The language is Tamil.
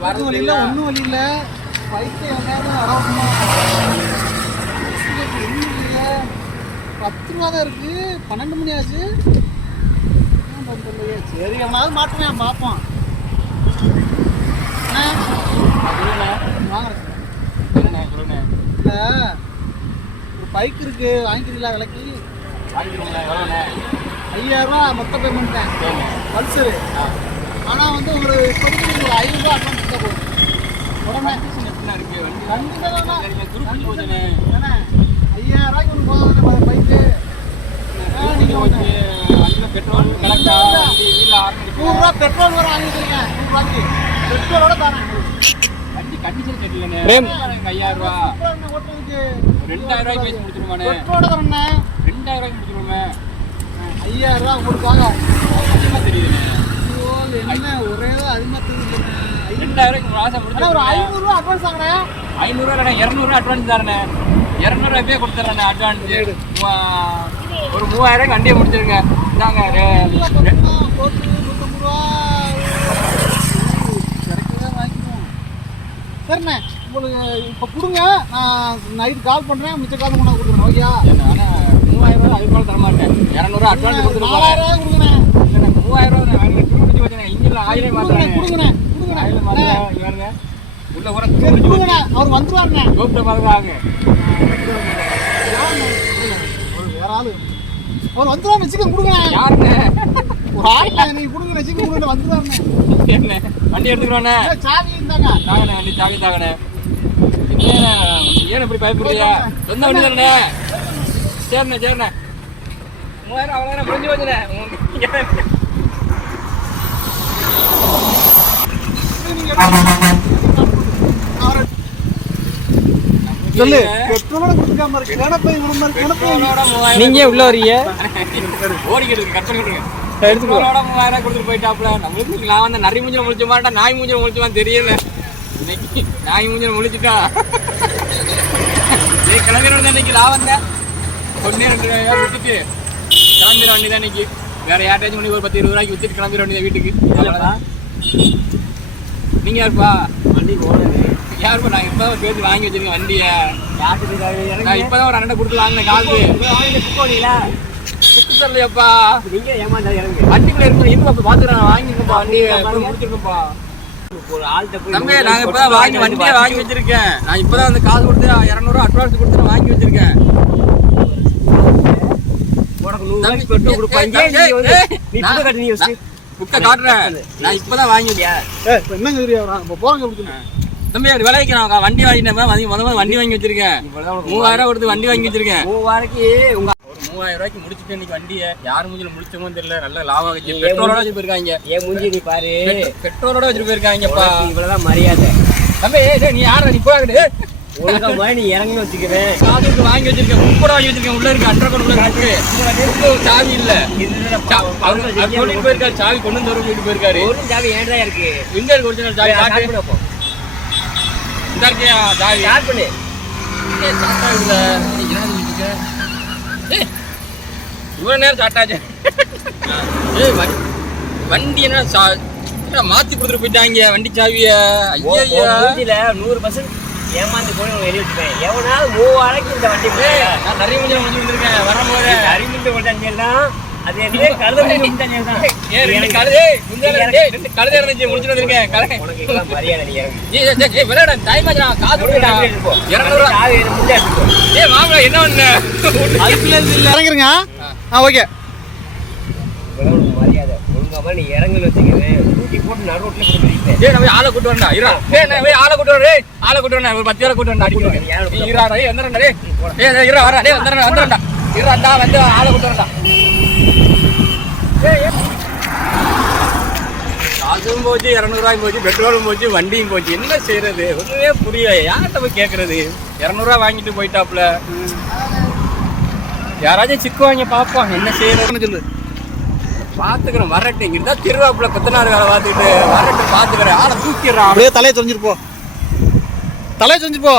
வழி இல்லை, ஒன்றும் வழி இல்லை. பைக்கு எல்லாரும் அடவணுமா? ஒன்றும் இல்லை, 10 ரூபா தான் இருக்கு. 12 மணி ஆச்சு. சரி, அவனாவது மாட்டுவேன், பார்ப்போம். இல்லை, ஒரு பைக் இருக்கு, வாங்கிக்கிறீங்களா விலைக்கு? 5000 மொத்த பேமெண்ட் தான், பல்சரு. ஆனால் வந்து ஒரு இப்போதைக்கு ஒரு 500 அட்வான்ஸ் தான் போகும். உடனே கண்டிப்பாக தானே 5000 ஒன்று போதும் பைக்கு. நீங்கள் பெட்ரோல் கணக்கா 100 ரூபா பெட்ரோல் வர வாங்கிக்கிறீங்க. 100 ரூபாய்க்கு பெட்ரோலோட தரேன். வண்டி கண்டிஷன் கட்டலண்ணே. 5000 ரூபா ஓட்டுறதுக்கு 2000 ரூபாய்க்கு பேசி முடிச்சிருவானே. பெட்ரோலோட தரேண்ணே. 2000 ரூபாய்க்கு முடிச்சிருவோமே. 5000 ரூபா உங்களுக்கு வாங்க. அதிகமாக தெரியுதுண்ணே. என்ன ஒரே அதிகமாக தெரியுதுண்ணே. 2000 ரூபாய்க்கு ஆசை முடிச்சு ஒரு 500 ரூபா அட்வான்ஸ் வாங்கினேன். 500 ரூபா இல்லைண்ணே, 200 ரூபா அட்வான்ஸ் தரேண்ணே. 200 ரூபாய்க்கே கொடுத்துட்றேண்ணே அட்வான்ஸ். ஒரு 3000 ரூபாய்க்கு வண்டியை முடிச்சிருங்க. இதாங்க போட்டு 150 ரூபா வாங்கிக்குவோம். சரிண்ணே, உங்களுக்கு இப்போ கொடுங்க. நான் நைட்டு கால் பண்ணுறேன், மிச்ச கால் கொண்டு கொடுக்குறேன். ஓகே? ஆனால் 3000 ரூபா அதுக்கு மேலே தர மாட்டேன். 200 ரூபா அட்வான்ஸ் கொடுத்துருங்க. 4000 ரூபா கொடுங்கண்ணே. 3000 ரூபா திருப்பி வச்சுனேன். இன்ஜினில் ஆயிலே மாற்றேன். கொடுங்கண்ணே. ஆயில மாற்றேன். உள்ள கூட கொடுங்கண்ணே. அவர் வந்துருவாருண்ணே. கூப்பிட்டு பார்க்குறாங்க. வேற ஆளு அவர் வந்துருவாங்க. சிக்கன் கொடுங்கண்ணே. யாருண்ணே? ஒரு ஆள் நீ கொடுங்க. சிக்கன் கொடுங்க. வந்துருவாருண்ணே. என்ன வண்டி எடுத்துக்கிறோண்ணே. சாவி இருந்தாங்க. தாங்கண்ணே, வண்டி சாவி தாங்கண்ணே. ஏன் இப்படி பயப்படுறியா? சொந்த வண்டி தானே. சரிண்ணே, சரிண்ணே. 3000 அவ்வளோ முடிஞ்சு போச்சுண்ணே. சொல்லு. பெட்ரோலோட கொடுக்காம இருக்கு. கணப்பை விடுமா இருக்கு. நீங்க உள்ள வரீங்க. ஓடிக்கிட்டு இருக்கு. கட் பண்ணி விடுங்க. பெட்ரோலோட 3000 கொடுத்துட்டு போயிட்டாப்ல. நம்மளுக்கு நான் வந்து நரி மூஞ்சில முழிச்ச மாட்டேன், நாய் மூஞ்சில முழிச்சுவான்னு தெரியல. இன்னைக்கு நாய் மூஞ்சில முழிச்சுட்டா. நீ கிளம்பிட இன்னைக்கு நான் வந்தேன். 1-2 விட்டுட்டு கிளம்பிட வேண்டியதான் இன்னைக்கு. வேற யார்ட்டாச்சும் பண்ணி ஒரு 10-20 ரூபாய்க்கு வித்துட்டு கிளம்பிட வேண்டியதான் வீட்டுக்கு. நீங்க யாருப்பா? வண்டி போனது யாருப்பா? நான் இப்பதான் பேசி வாங்கி வச்சிருக்கேன் வண்டியை. நான் இப்பதான் ஒரு 2 கொடுத்து வாங்கினேன். காசு புக்கு தரலையாப்பா. நீங்க ஏமாந்தா இறங்கு. வண்டிக்குள்ள இருக்கு பாத்துக்கிறேன். வாங்கிருக்கேன்ப்பா வண்டியை முடிச்சிருக்கேன்ப்பா. தம்பி நாங்க இப்பதான் வண்டியை வாங்கி வச்சிருக்கேன். நான் இப்பதான் வந்து காசு கொடுத்து 200 ரூபா அட்வான்ஸ் கொடுத்து வாங்கி வச்சிருக்கேன். புக்கை காட்டுறேன். நான் இப்பதான் வாங்கிட்டேன். தம்பி அப்படி விளைவிக்கிறான். வண்டி வாங்கிட்டேன். வண்டி வாங்கி வச்சிருக்கேன். 3000 கொடுத்து வண்டி வாங்கி வச்சிருக்கேன். 3000 உங்க ஒரு 3000 ரூபாய்க்கு முடிச்சுட்டு இன்னைக்கு வண்டியை யார் மூஞ்சில முடிச்சோமோ தெரியல. நல்ல லாபம் வச்சு பெட்ரோலோட வச்சு போயிருக்காங்க. ஏன் மூஞ்சி நீ பாரு. பெட்ரோலோட வச்சுட்டு போயிருக்காங்கப்பா. இவ்வளவுதான் மரியாதை. தம்பி நீ யார நீ போயிடு. ஒழுங்கா மாதிரி நீ இறங்கன்னு வச்சுக்கிறேன். காசு வாங்கி வச்சிருக்கேன். கூட வாங்கி வச்சிருக்கேன். உள்ள இருக்கு அண்டர் உள்ள இருக்கு. சாவி இல்ல. சொல்லிட்டு போயிருக்காரு. சாவி கொண்டு வந்து சொல்லிட்டு போயிருக்காரு. ஒரு சாவி ஏன்டா இருக்கு? எங்க இருக்கு ஒரிஜினல் சாவி? காட்டு. இந்த இருக்கியா சாவி? ஸ்டார்ட் பண்ணு. ஸ்டார்ட் ஆகுதுல. என்ன சொல்லிட்டு இருக்க? இவ்வளவு நேரம் ஸ்டார்ட் ஆச்சு. வண்டி என்ன மாத்தி கொடுத்துட்டு போயிட்டாங்க வண்டி சாவிய. ஐயா 100% ஏமாந்து போய் வெளியே வச்சுப்பேன். எவனாவது 3000 இந்த வண்டி நான் நிறைய முடிஞ்சு வந்துருக்கேன். வரும்போது அறிமுக கொண்டாங்க. அது என்ன கழுதை முடிஞ்சாங்க தான். ஏன் கழுதை கழுதை இருந்துச்சு முடிச்சுட்டு வந்திருக்கேன். உனக்கு மரியாதை நீ விளையாட டைமாச்சு. நான் காசு கொடுத்துட்டேன். 200 ரூபா முடிஞ்சா எடுத்துக்கோ. மாமா என்ன பண்ண அதுக்குள்ள இறங்குறங்க. ஓகே மரியாதை ஒழுங்காம நீ இறங்கல வச்சுக்கிறேன். தூக்கி போட்டு நடு ரோட்ல போட்டு நம்ம ஆளை கூட்டு வரண்டா. இரா ஆளை கூட்டு வரே. ஆளை கூட்டு வரேன். ஒரு 10 பேரை கூட்டு வரண்டா. அடிக்கிறேன். இரா வந்துடுறா. இரா வரா. வந்துடுறா. இரா வந்து ஆளை கூட்டு வரண்டா. காசும் போச்சு, 200 ரூபாயும் போச்சு, பெட்ரோலும் போச்சு, வண்டியும் போச்சு. என்ன செய்யறது ஒண்ணுமே புரியல. யார்கிட்ட போய் கேட்கறது? 200 ரூபா வாங்கிட்டு போயிட்டாப்புல. யாராச்சும் சிக்குவாங்க பார்ப்போம். என்ன செய்யறதுன்னு சொல்லு. பாத்துக்கிறேன் வரட்டு. இங்கிட்ட திருவாப்புல 14 வேலை பார்த்துக்கிட்டு வரட்டு பாத்துக்கிறேன். ஆளை தூக்கிடுறான். அப்படியே தலையை தொலைஞ்சிட்டு போ.